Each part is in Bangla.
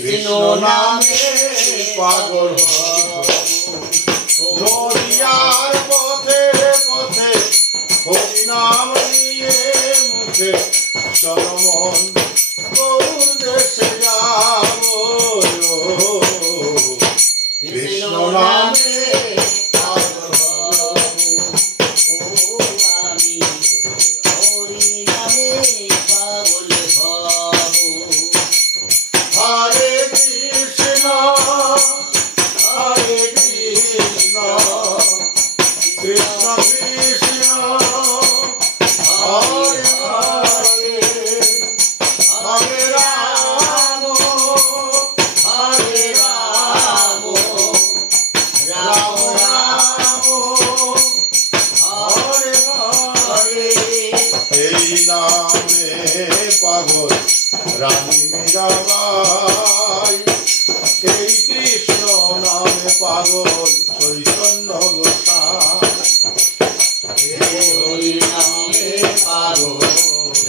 কৃষ্ণ নামে পাগল দরিয়ার পথে পথে হরি নাম নিয়ে মুখে চলো মন গৌর দেশে যাব কৃষ্ণ নামে পাগল আমি হরি নামে পাগল হব। হরে কৃষ্ণ কৃষ্ণ কৃষ্ণ হরে হরে হরে রাম রাম রাম হরে হরে এই নামে পাগল রানী মীরাবাই এই কৃষ্ণ নামে পাগল চৈতন্য গোসাই এই হরি নামে পাগল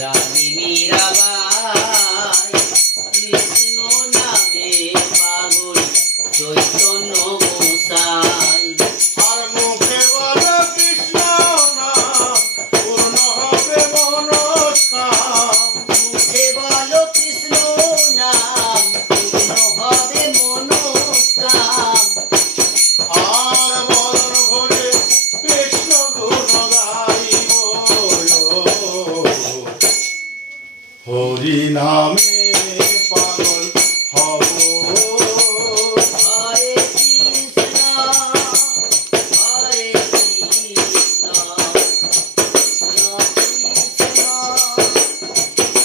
রানী মীরাবাই কৃষ্ণ নামে পাগল চৈতন্য গোসাই। আর মুখে বলো কৃষ্ণ নাম পূর্ণ হবে মনস্কাম মুখে বলো কৃষ্ণ নাম পূর্ণ হবে মনস্কাম। আর বদন ভরে কৃষ্ণ গুণ গাইব হরি নামে পাগল হব হরে কৃষ্ণ হরে কৃষ্ণ কৃষ্ণ কৃষ্ণ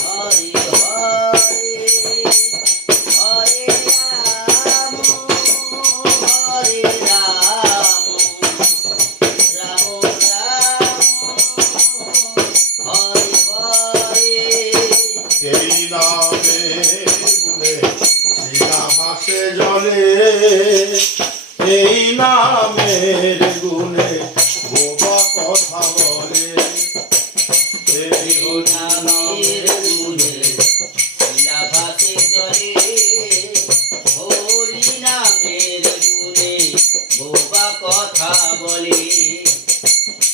হরে হরে হরে রাম হরে রাম রাম রাম হরে হরে। এই নামে গুণে শিলা ভাসে জলে এই নামের গুণে বোবা কথা বলে এই নামের গুণে শিলা ভাসে জলে হরি নামের গুণে বোবা কথা বলে।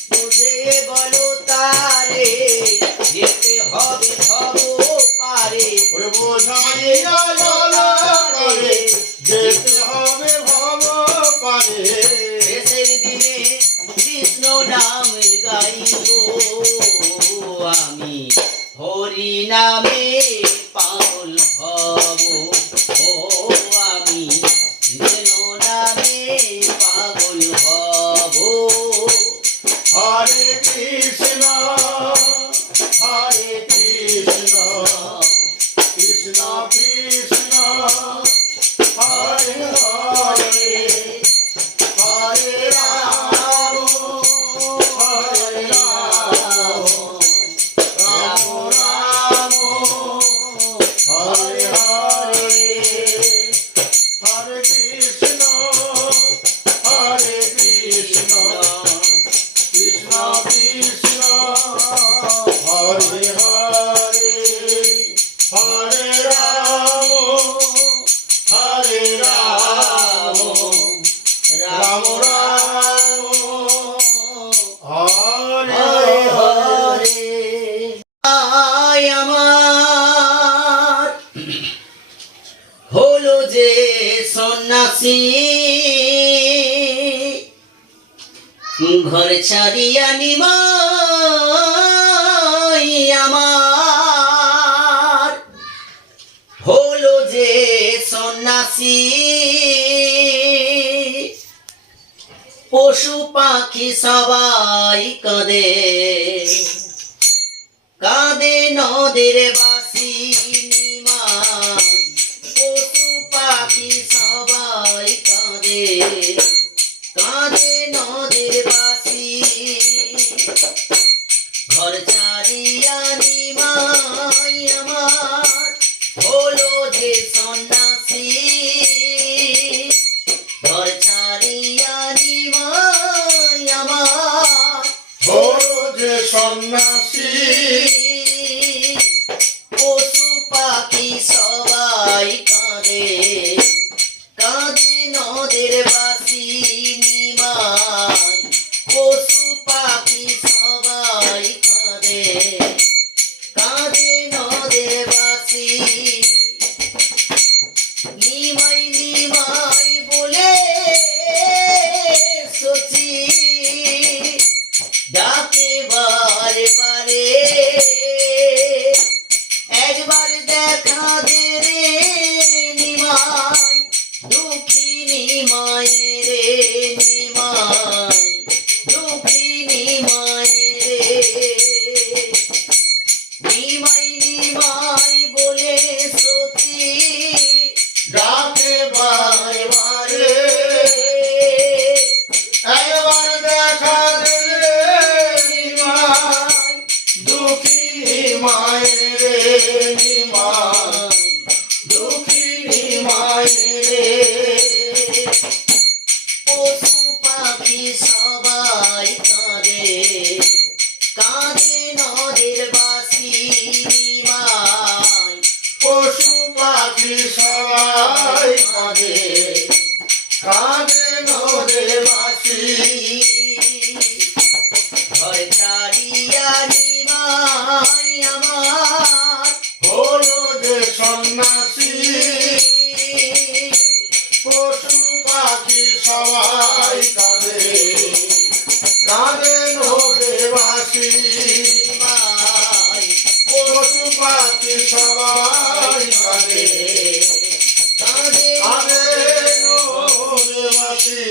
বুঝে বলো তারে যেতে হবে ভব পারে। ওরে বোঝাইয়া ললা করে যেতে হবে ভব পারে শেষের দিনে কৃষ্ণ নাম গাইব আমি হরি নামে পাগল হব। ও আমি কৃষ্ণ নামে পাগল হব। হরে কৃষ্ণ কৃষ্ণ কৃষ্ণ হরে হরে হরে রাম রাম রাম হরে হরে হরে কৃষ্ণ কৃষ্ণ কৃষ্ণ হরে হরে হরে রাম রাম রাম হরে হরে আয় আমার হলো যে সন্ন্যাসী ঘর ছাড়িয়া নিমাই আমার হলো যে সন্ন্যাসী পশু পাখি সবাই কাঁদে কাঁদে নদের বাসি নিমাই পশু পাখি সবাই কাঁদে কাঁদে নদের বাসি ঘর ছাড়িয়া নিমাই আমার হলো যে সন্ন্যাসী ঘর ছাড়িয়া নিমাই আমার হলো যে সন্ন্যাসী পশু পাখি সবাই কাঁদে কাঁদে কাঁদে নদে বাসি ঘর ছাড়িয়া নিমাই আমার হলো যে সন্ন্যাসী পশু পাখি সবাই কাঁদে কাঁদে নদে বাসি নিমাই পশু পাখি সবাই কাঁদে কাঁদে কাঁদে নদে বাসি